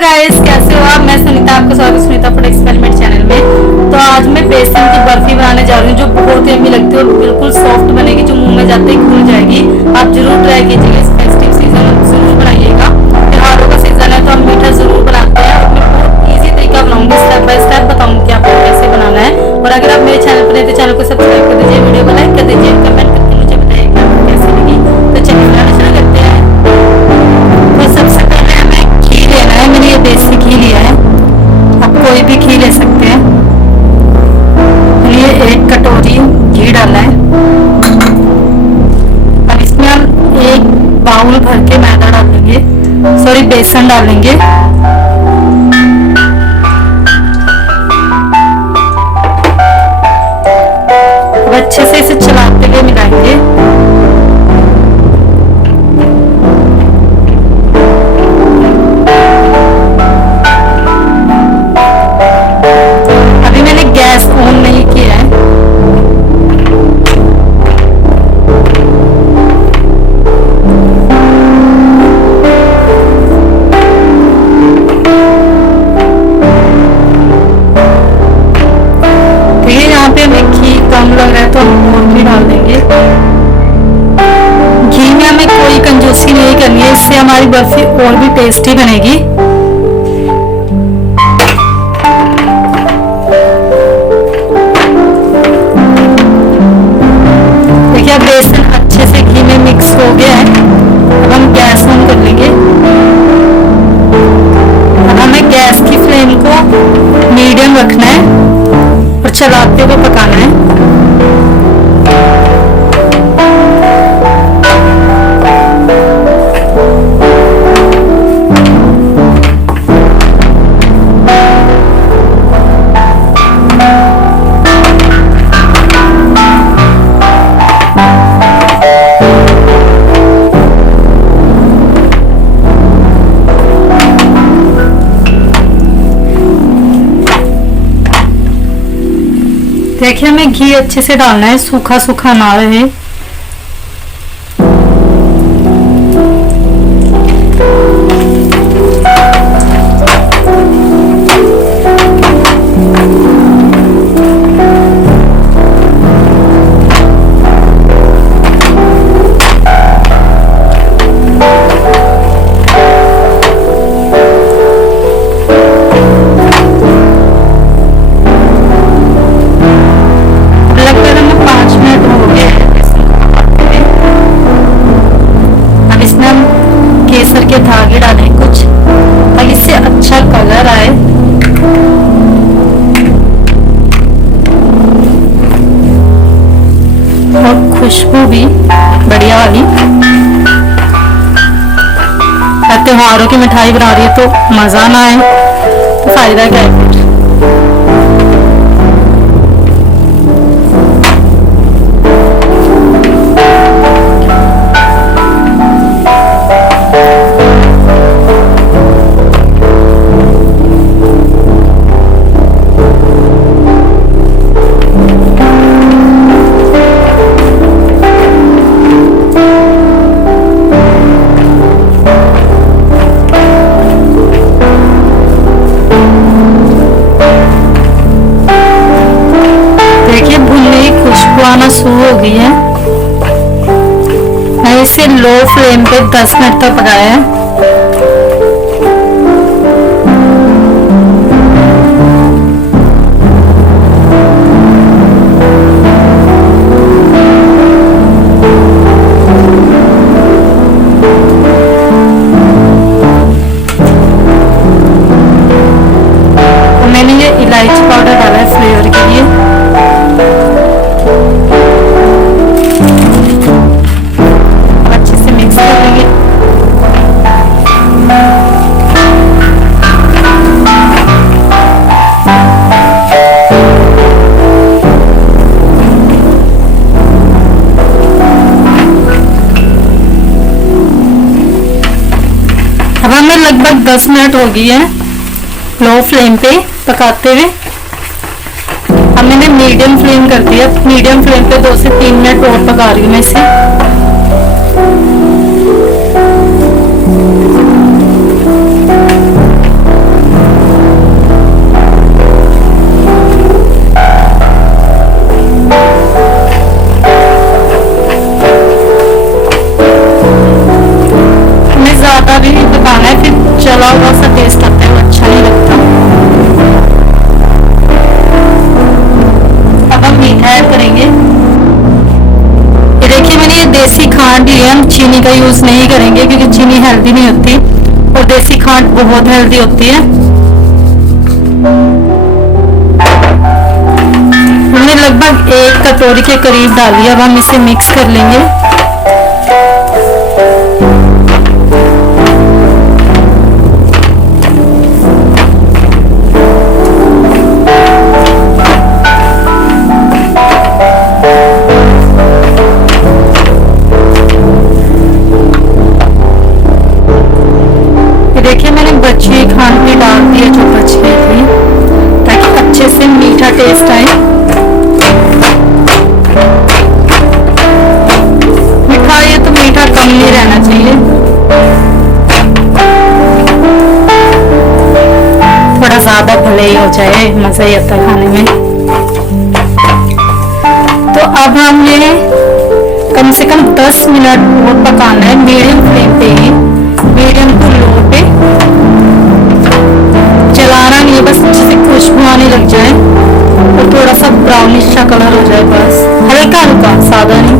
Guys, कैसे हो आप। मैं सुनीता, आपका स्वागत है सुनीता फूड एक्सपेरिमेंट चैनल में। तो आज मैं बेसन की बर्फी बनाने जा रही हूँ, जो बहुत ही यम्मी लगती है और बिल्कुल सॉफ्ट बनेगी, जो मुंह में जाते ही खुल जाएगी। आप जरूर ट्राई कीजिएगा, इस फेस्टिव सीजन में जरूर बनाइएगा। त्योहारों का सीजन है तो हम मीठा जरूर बनाते हैं। मैं बहुत ईजी तरीका बनाऊंगी, स्टेप बाय स्टेप बताऊंगी कि आपको कैसे बनाना है। और अगर आप मेरे चैनल पर नए तो चैनल को सब्सक्राइब कर दीजिए, वीडियो को लाइक कर दीजिए, कमेंट करके मुझे बताइए कि आपको कैसी लगी। तो चलिए बनाना शुरू करते हैं। तो सबसे पहले हमें घी लेना है। मैंने ये देसी घी लिया है, आप कोई भी घी ले सकते हैं। ये 1 कटोरी घी डालना है। अब इसमें हम 1 बाउल भर के मैदा डालेंगे, सॉरी बेसन डालेंगे। अब अच्छे से इसे चलाते हुए मिलाएंगे। अभी मैंने गैस ऑन नहीं किया है। ठीक है, यहाँ पे हमें घी कम लग रहा है तो हम और भी डाल देंगे। घी में हमें कोई कंजूसी नहीं करनी है, इससे हमारी बर्फी और भी टेस्टी बनेगी। देखिए, अब बेसन अच्छे से घी में मिक्स हो गया है। अब हम गैस ऑन कर लेंगे। अब हमें गैस की फ्लेम को मीडियम रखना है और चलाते हुए पकाना है। देखिए, हमें घी अच्छे से डालना है, सूखा सूखा ना रहे। केसर के धागे डालें कुछ, ताकि इससे अच्छा कलर आए। और खुशबू भी बढ़िया वाली। त्योहारों की मिठाई बना रही है तो मजा ना आए तो फायदा क्या है फिर। आना शुरू हो गई है। मैं इसे लो फ्लेम पे 10 मिनट तक पकाया है। मैंने ये इलायची पाउडर डाला है फ्लेवर के लिए। अब हमें लगभग 10 मिनट हो गई है लो फ्लेम पे पकाते हुए। अब मैंने मीडियम फ्लेम कर दिया। मीडियम फ्लेम पे 2 से 3 मिनट और पका रही हूँ मैं इसे। ज़्यादा यूज़ नहीं करेंगे क्योंकि चीनी हेल्दी नहीं होती और देसी खांड बहुत हेल्दी होती है। हमने लगभग 1 कटोरी के करीब डाली। अब हम इसे मिक्स कर लेंगे। देखिए मैंने बची हुई खांड भी डाल दी है जो बच गई थी, ताकि अच्छे से मीठा टेस्ट आए। मिठाई है तो मीठा कम नहीं रहना चाहिए, थोड़ा ज्यादा भले ही हो जाए, मजा ही आता है खाने में। तो अब हमने कम से कम 10 मिनट और पकाना है मीडियम फ्लेम पे ही, मीडियम टू लो पे। चलाना नहीं है, बस अच्छे से खुशबू आने लग जाए और थोड़ा सा ब्राउनिश सा कलर हो जाए, बस हल्का हल्का, ज्यादा नहीं।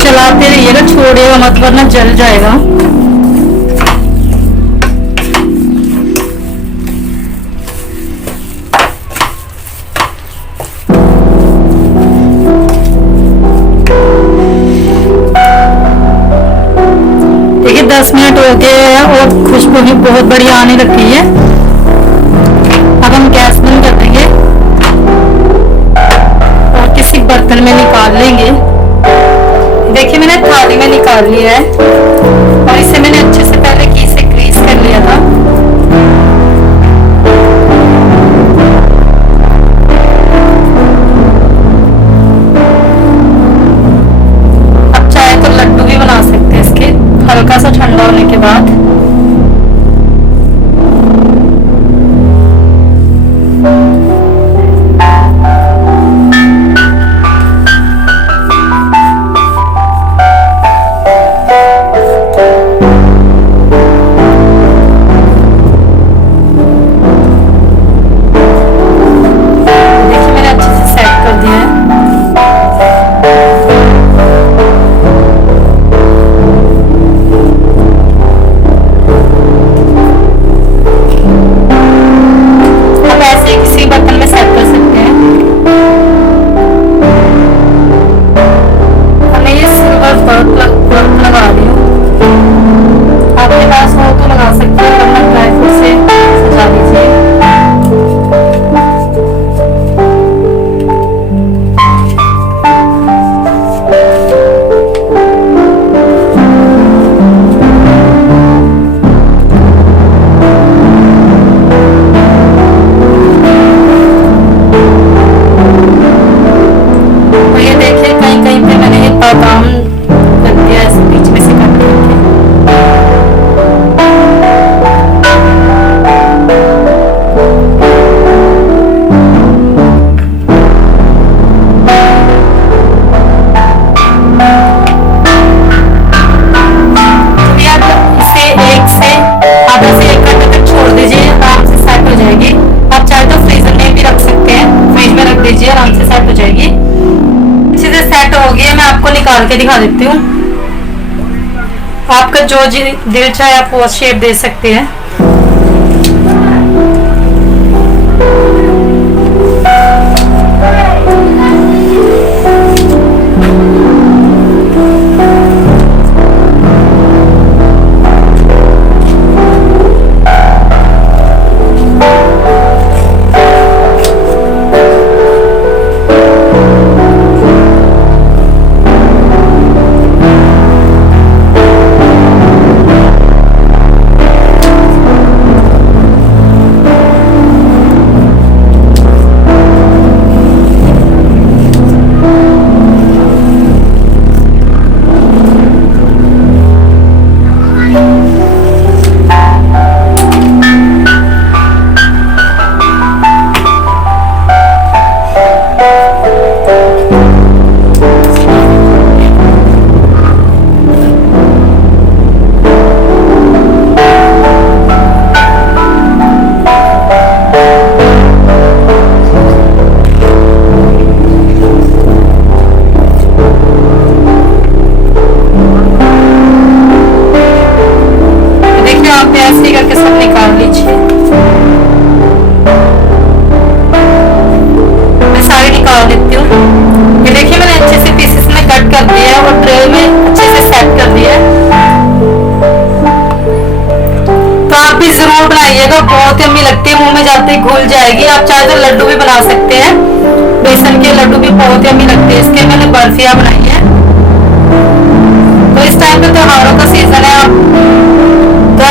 चलाते रहिएगा, छोड़िएगा मत वरना जल जाएगा। देखिए 10 मिनट हो गए हैं और खुशबू भी बहुत बढ़िया आने लगी है। अब हम गैस बंद कर देंगे और किसी बर्तन में निकाल लेंगे। देखिए मैंने थाली में निकाल लिया है और इसे मैंने अच्छे से पहले घी से ग्रीस कर लिया था। अब चाहे तो लड्डू भी बना सकते हैं इसके, हल्का सा ठंडा होने के बाद। निकाल के दिखा देती हूँ। आपका जो दिल चाहे आप वो शेप दे सकते हैं। भी जरूर बनाइएगा, बहुत यम्मी लगती है, मुंह में जाते ही घुल जाएगी। आप चाहे तो लड्डू भी बना सकते हैं, बेसन के लड्डू भी बहुत यम्मी लगते हैं। इसके मैंने बर्फियां बनाई है। तो इस टाइम पे त्योहारों का सीजन है, तो